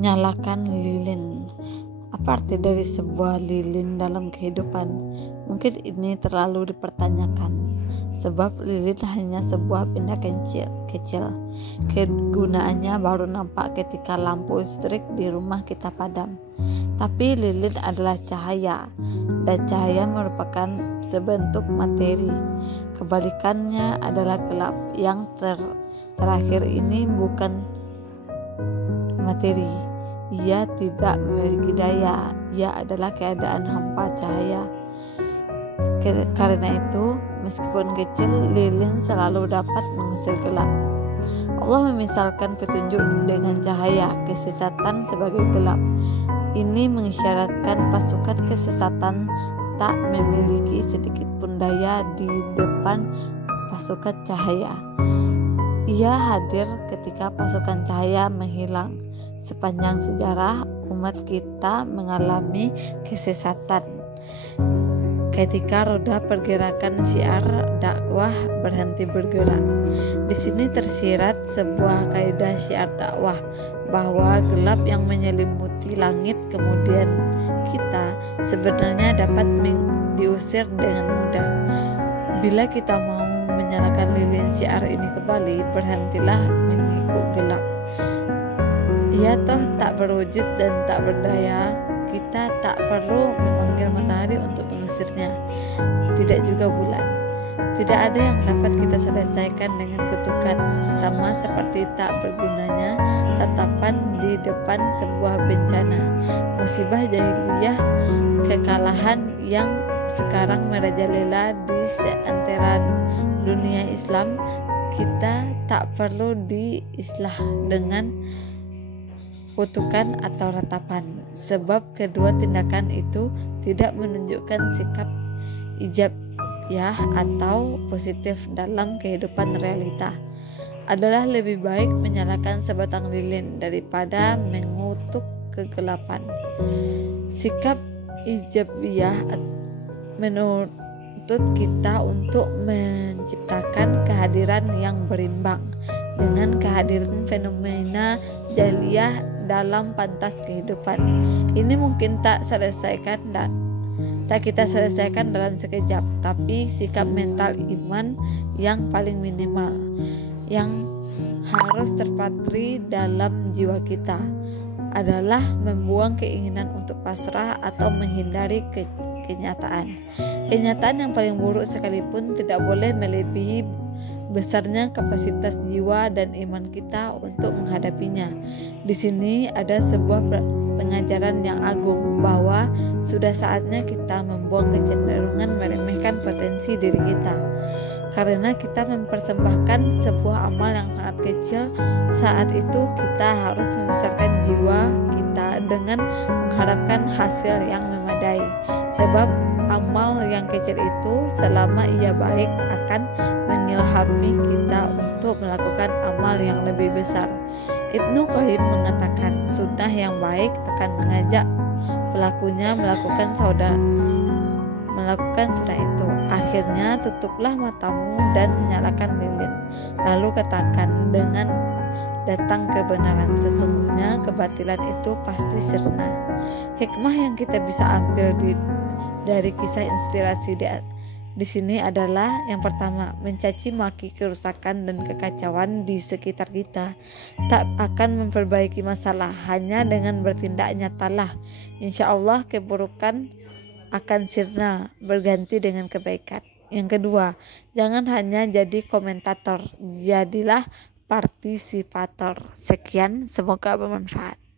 Nyalakan lilin. Apa arti dari sebuah lilin dalam kehidupan? Mungkin ini terlalu dipertanyakan, sebab lilin hanya sebuah benda kecil. Kegunaannya baru nampak ketika lampu listrik di rumah kita padam. Tapi lilin adalah cahaya, dan cahaya merupakan sebentuk materi. Kebalikannya adalah gelap. Yang terakhir ini bukan materi. Ia tidak memiliki daya. Ia adalah keadaan hampa cahaya. Karena itu, meskipun kecil, lilin selalu dapat mengusir gelap. Allah memisalkan petunjuk dengan cahaya, kesesatan sebagai gelap. Ini mengisyaratkan pasukan kesesatan tak memiliki sedikit pun daya di depan pasukan cahaya. Ia hadir ketika pasukan cahaya menghilang. Sepanjang sejarah, umat kita mengalami kesesatan ketika roda pergerakan syiar dakwah berhenti bergerak. Di sini tersirat sebuah kaidah syiar dakwah, bahwa gelap yang menyelimuti langit kemudian kita sebenarnya dapat diusir dengan mudah. Bila kita mau menyalakan lilin syiar ini kembali, berhentilah mengikut gelap. Ia toh tak berwujud dan tak berdaya. Kita tak perlu memanggil matahari untuk mengusirnya, tidak juga bulan. Tidak ada yang dapat kita selesaikan dengan kutukan, sama seperti tak bergunanya tatapan di depan sebuah bencana. Musibah jahiliyah, kekalahan yang sekarang merajalela di seantero dunia Islam, kita tak perlu diislah dengan kutukan atau ratapan, sebab kedua tindakan itu tidak menunjukkan sikap ijabiyah atau positif dalam kehidupan realita. Adalah lebih baik menyalakan sebatang lilin daripada mengutuk kegelapan. Sikap ijabiyah menuntut kita untuk menciptakan kehadiran yang berimbang dengan kehadiran fenomena jahiliyah dalam pantas kehidupan. Ini mungkin tak kita selesaikan dalam sekejap, tapi sikap mental iman yang paling minimal yang harus terpatri dalam jiwa kita adalah membuang keinginan untuk pasrah atau menghindari kenyataan. Kenyataan yang paling buruk sekalipun tidak boleh melebihi besarnya kapasitas jiwa dan iman kita untuk menghadapinya. Di sini ada sebuah pengajaran yang agung, bahwa sudah saatnya kita membuang kecenderungan meremehkan potensi diri kita. Karena kita mempersembahkan sebuah amal yang sangat kecil, saat itu kita harus membesarkan jiwa kita dengan mengharapkan hasil yang memadai. Sebab amal yang kecil itu, selama ia baik, akan mengilhami kita untuk melakukan amal yang lebih besar. Ibnu Qayyim mengatakan, sunnah yang baik akan mengajak pelakunya melakukan sunnah itu. Akhirnya tutuplah matamu dan nyalakan lilin, lalu katakan dengan datang kebenaran, sesungguhnya kebatilan itu pasti sirna. Hikmah yang kita bisa ambil dari kisah inspirasi di sini adalah, yang pertama, mencaci maki kerusakan dan kekacauan di sekitar kita tak akan memperbaiki masalah. Hanya dengan bertindak nyatalah, insya Allah keburukan akan sirna berganti dengan kebaikan. Yang kedua, jangan hanya jadi komentator, jadilah partisipator. Sekian, semoga bermanfaat.